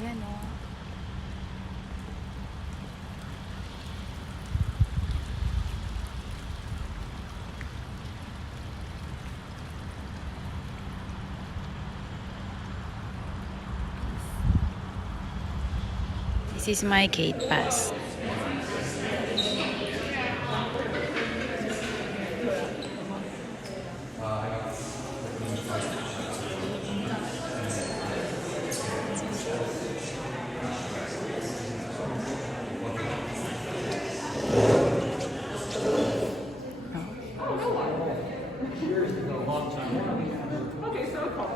Ayan o. This is my gate pass.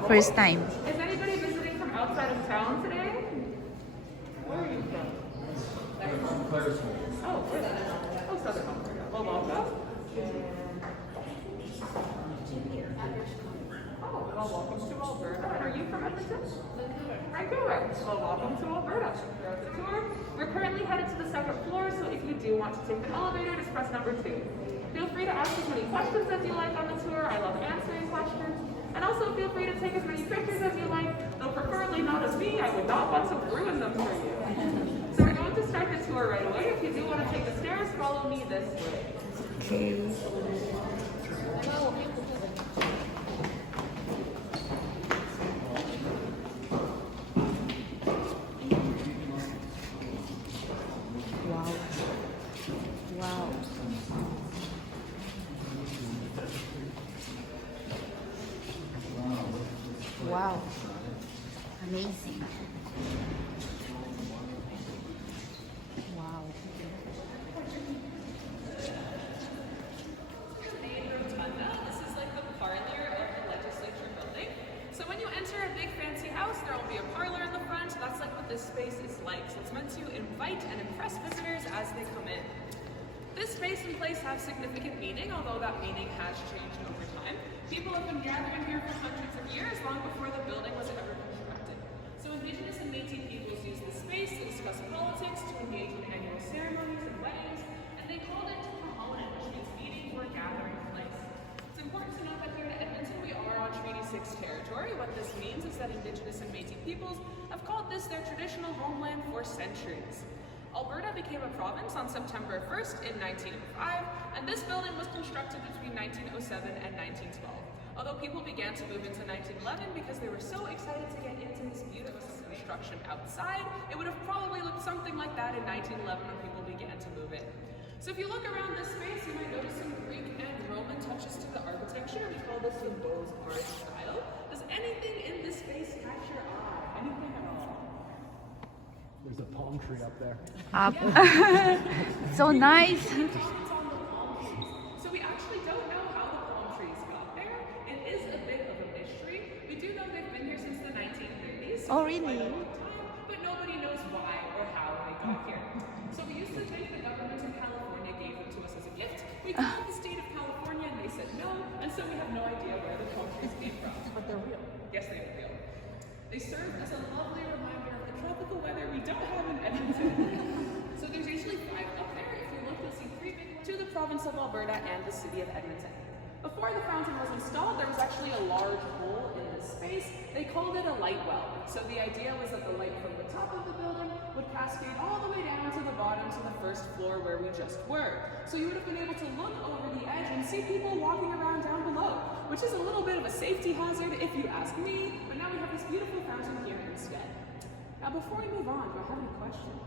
First time. Is anybody visiting from outside of town today? Where are you from? Oh, where is that? Oh, Southern Alberta. Well, welcome. Oh, well, welcome to Alberta. And are you from Edmonton? Vancouver. Well, welcome to Alberta. Throughout the tour, we're currently headed to the second floor, so if you do want to take the elevator, just press number 2. Feel free to ask as many questions as you like on the tour. I love answering questions. And also feel free to take as many pictures as you like, though preferably not of me. I would not want to ruin them for you. So we're going to start the tour right away. If you do want to take the stairs, follow me this way. Okay. Wow. Wow. Wow. Amazing. Wow. Main rotunda. This is like the parlor of the Legislature building. So when you enter a big fancy house, there will be a parlor in the front. That's like what this space is like. So it's meant to invite and impress visitors as they come in. This space and place have significant meaning, although that meaning has changed over time. People have been gathering here for hundreds of years, long before the building was ever constructed. So Indigenous and Métis peoples used this space to discuss politics, to engage in annual ceremonies and weddings, and they called it Kahonan, which means meeting or gathering place. It's important to note that here in Edmonton, we are on Treaty 6 territory. What this means is that Indigenous and Métis peoples have called this their traditional homeland for centuries. Alberta became a province on September 1st in 1905, and this building was constructed between 1907 and 1912. Although people began to move into 1911 because they were so excited to get into this beautiful construction outside, it would have probably looked something like that in 1911 when people began to move in. So if you look around this space, you might notice some Greek and Roman touches to the architecture. We call this the Beaux-Arts style. Does anything in this space catch your eye? Anything at all? There's a palm tree up there. Up. So nice. So we actually don't know how the palm trees got there. It is a bit of a mystery. We do know they've been here since the 1930s. Oh, really? Quite a long time, but nobody knows why or how they got here. So we used to think the government of California gave them to us as a gift. We called the state of California and they said no, and so we have no idea where the palm trees came from. But they're real. Yes, they are real. They serve as a lovely reminder of the tropical weather we don't have in Edmonton. So there's usually 5 up there. If you look, you'll see 3 big ones to the province of Alberta and the city of Edmonton. Before the fountain was installed, there was actually a large hole in this space. They called it a light well. So the idea was that the light from the top of the building would cascade all the way down to the bottom to the first floor where we just were. So you would have been able to look over the edge and see people walking around down below, which is a little bit of a safety hazard if you ask me, but now we have this beautiful fountain here instead. Now before we move on, do I have any questions?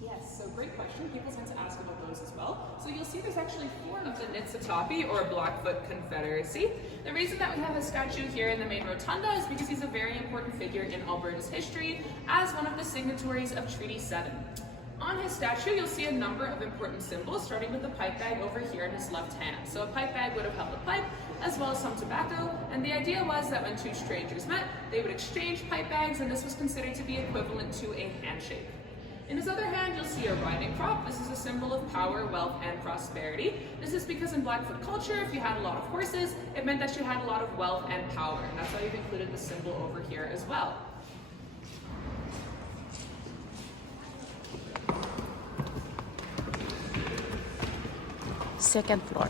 Yes, so great question. People tend to ask about those as well. So you'll see there's actually 4 of the Niitsitapi, or Blackfoot Confederacy. The reason that we have a statue here in the main rotunda is because he's a very important figure in Alberta's history as one of the signatories of Treaty 7. On his statue, you'll see a number of important symbols, starting with the pipe bag over here in his left hand. So a pipe bag would have held a pipe, as well as some tobacco, and the idea was that when 2 strangers met, they would exchange pipe bags, and this was considered to be equivalent to a handshake. In his other hand, you'll see a riding crop. This is a symbol of power, wealth, and prosperity. This is because in Blackfoot culture, if you had a lot of horses, it meant that you had a lot of wealth and power, and that's why you've included the symbol over here as well. Second floor.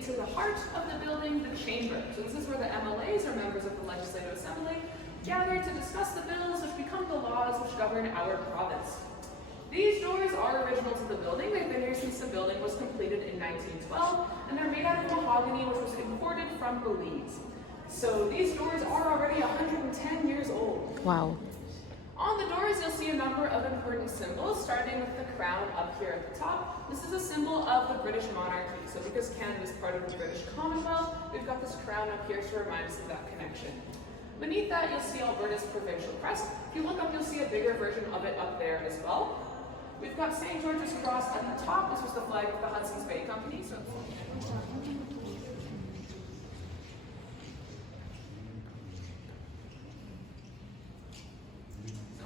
into the heart of the building, the chamber. So this is where the MLAs, or members of the Legislative Assembly, gather to discuss the bills which become the laws which govern our province. These doors are original to the building. They've been here since the building was completed in 1912, and they're made out of mahogany, which was imported from Belize. So these doors are already 110 years old. Wow. On the doors, you'll see a number of important symbols, starting with the crown up here at the top. This is a symbol of the British monarchy. So because Canada is part of the British Commonwealth, we've got this crown up here to remind us of that connection. Beneath that, you'll see Alberta's provincial crest. If you look up, you'll see a bigger version of it up there as well. We've got St. George's Cross at the top. This was the flag of the Hudson's Bay Company. So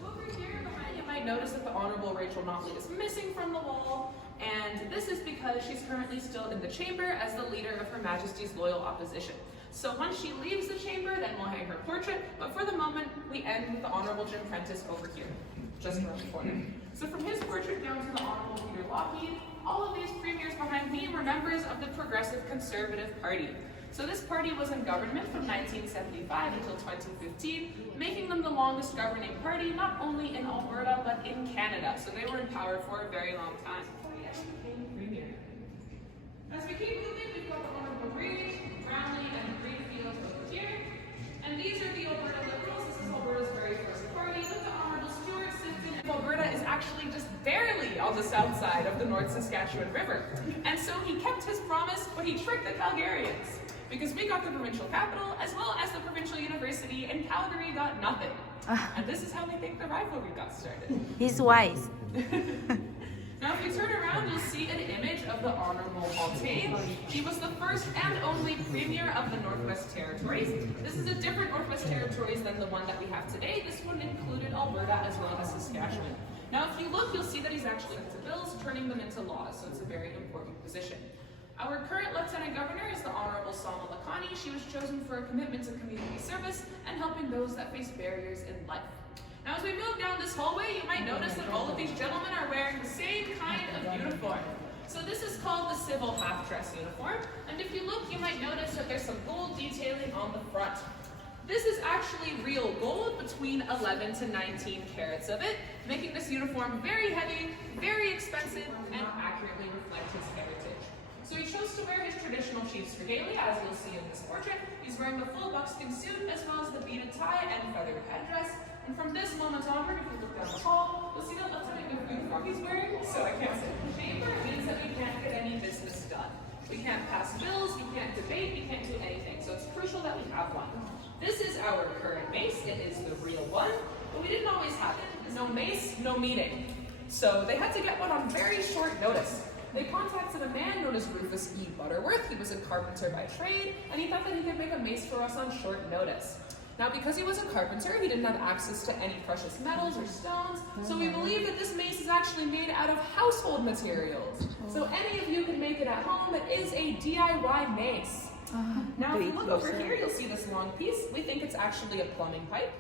over here behind you might notice that the Honorable Rachel Notley is missing from the wall. And this is because she's currently still in the chamber as the leader of Her Majesty's Loyal Opposition. So once she leaves the chamber, then we'll hang her portrait. But for the moment, we end with the Honorable Jim Prentice over here, just around the corner. So from his portrait down to the Honorable Peter Lockheed, all of these premiers behind me were members of the Progressive Conservative Party. So this party was in government from 1975 until 2015, making them the longest governing party, not only in Alberta, but in Canada. So they were in power for a very long time. As we keep moving, we've got the Honorable Reid, Brownlee, and Greenfield over here. And these are the Alberta Liberals. This is Alberta's very first party, with the Honorable Stuart Simpson. Alberta is actually just barely on the south side of the North Saskatchewan River. And so he kept his promise, but he tricked the Calgarians. Because we got the provincial capital, as well as the provincial university, and Calgary got nothing. And this is how we think the rivalry got started. He's wise. Now, if you turn around, you'll see an image of the Honorable Altain. He was the first and only Premier of the Northwest Territories. This is a different Northwest Territories than the one that we have today. This one included Alberta as well as Saskatchewan. Now, if you look, you'll see that he's actually into bills, turning them into laws, so it's a very important position. Our current Lieutenant Governor is the Honorable Salma Lakhani. She was chosen for a commitment to community service and helping those that face barriers in life. Now, as we move down this hallway, you might notice that all of these gentlemen are wearing the same kind of uniform. So this is called the civil half-dress uniform, and if you look, you might notice that there's some gold detailing on the front. This is actually real gold, between 11 to 19 carats of it, making this uniform very heavy, very expensive, and accurately reflect his heritage. So he chose to wear his traditional chief's regalia, as you'll see in this portrait. He's wearing the full buckskin suit, as well as the beaded tie and feathered headdress. And from this moment onward, if you look down the hall, you'll see that Lieutenant Governor uniform he's wearing. So I can't sit in the chamber. It means that we can't get any business done. We can't pass bills, we can't debate, we can't do anything. So it's crucial that we have one. This is our current mace. It is the real one, but we didn't always have it. No mace, no meeting. So they had to get one on very short notice. They contacted a man known as Rufus E. Butterworth. He was a carpenter by trade, and he thought that he could make a mace for us on short notice. Now, because he was a carpenter, he didn't have access to any precious metals or stones, so we believe that this mace is actually made out of household materials. So any of you can make it at home. It is a DIY mace. Now, if you look over here, you'll see this long piece. We think it's actually a plumbing pipe.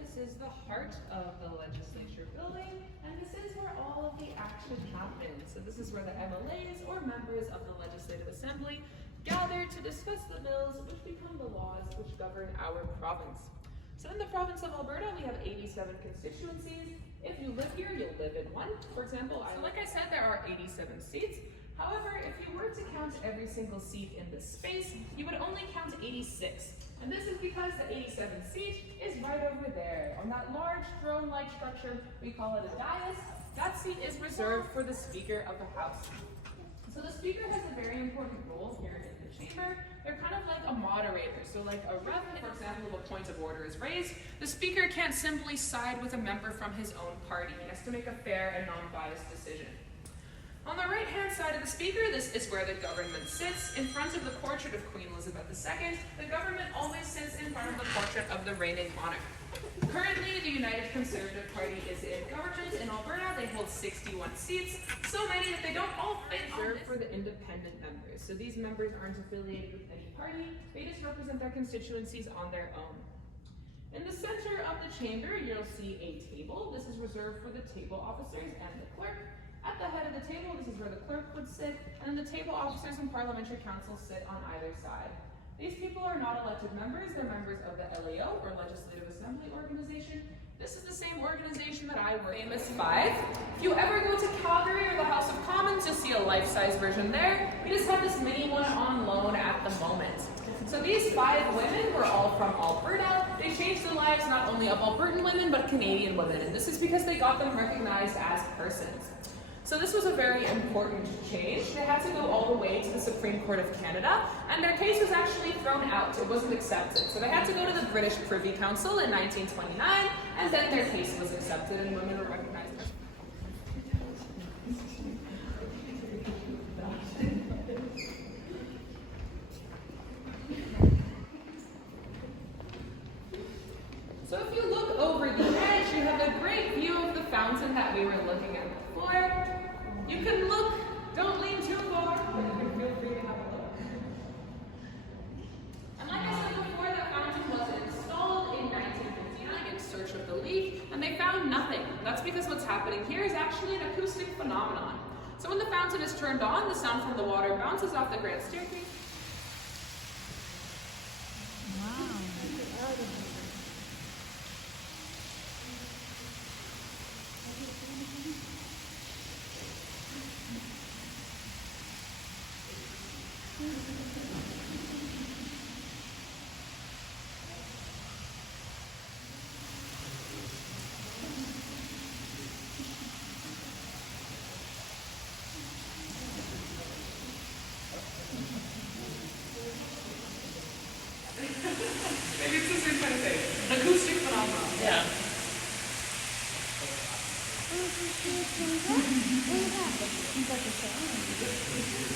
This is the heart of the Legislature building, and this is where all of the action happens. So this is where the MLAs, or members of the Legislative Assembly, gather to discuss the bills which become the laws which govern our province. So in the province of Alberta, we have 87 constituencies. If you live here, you'll live in one. For example, like I said, there are 87 seats. However, if you were to count every single seat in this space, you would only count 86. And this is because the 87th seat is right over there. On that large throne-like structure, we call it a dais. That seat is reserved for the Speaker of the House. So the Speaker has a very important role here in the chamber. They're kind of like a moderator. So like a rep, for example, if a point of order is raised, the Speaker can't simply side with a member from his own party. He has to make a fair and non-biased decision. On the right-hand side of the Speaker, this is where the government sits. In front of the portrait of Queen Elizabeth II, the government always sits in front of the portrait of the reigning monarch. Currently, the United Conservative Party is in government in Alberta. They hold 61 seats, so many that they don't all fit for the independent members. So these members aren't affiliated with any party. They just represent their constituencies on their own. In the center of the chamber, you'll see a table. This is reserved for the table officers and the clerk. At the head of the table, this is where the clerk would sit, and the table officers and parliamentary council sit on either side. These people are not elected members, they're members of the LAO, or Legislative Assembly Organization. This is the same organization that I work in. Famous Five. If you ever go to Calgary or the House of Commons, you'll see a life-size version there. We just have this mini one on loan at the moment. So these 5 women were all from Alberta. They changed the lives not only of Albertan women, but Canadian women, and this is because they got them recognized as persons. So this was a very important change. They had to go all the way to the Supreme Court of Canada, and their case was actually thrown out. It wasn't accepted. So they had to go to the British Privy Council in 1929, and then their case was accepted and women were recognized as So if you look over the edge, you have a great view of the fountain that we were looking at before. You can look, don't lean too far, but you can feel free to have a look. And like I said before, the fountain was installed in 1959 in search of the leak, and they found nothing. That's because what's happening here is actually an acoustic phenomenon. So when the fountain is turned on, the sound from the water bounces off the grand staircase. Maybe it's the same kind of thing. Acoustic phenomenon. Yeah. Oh,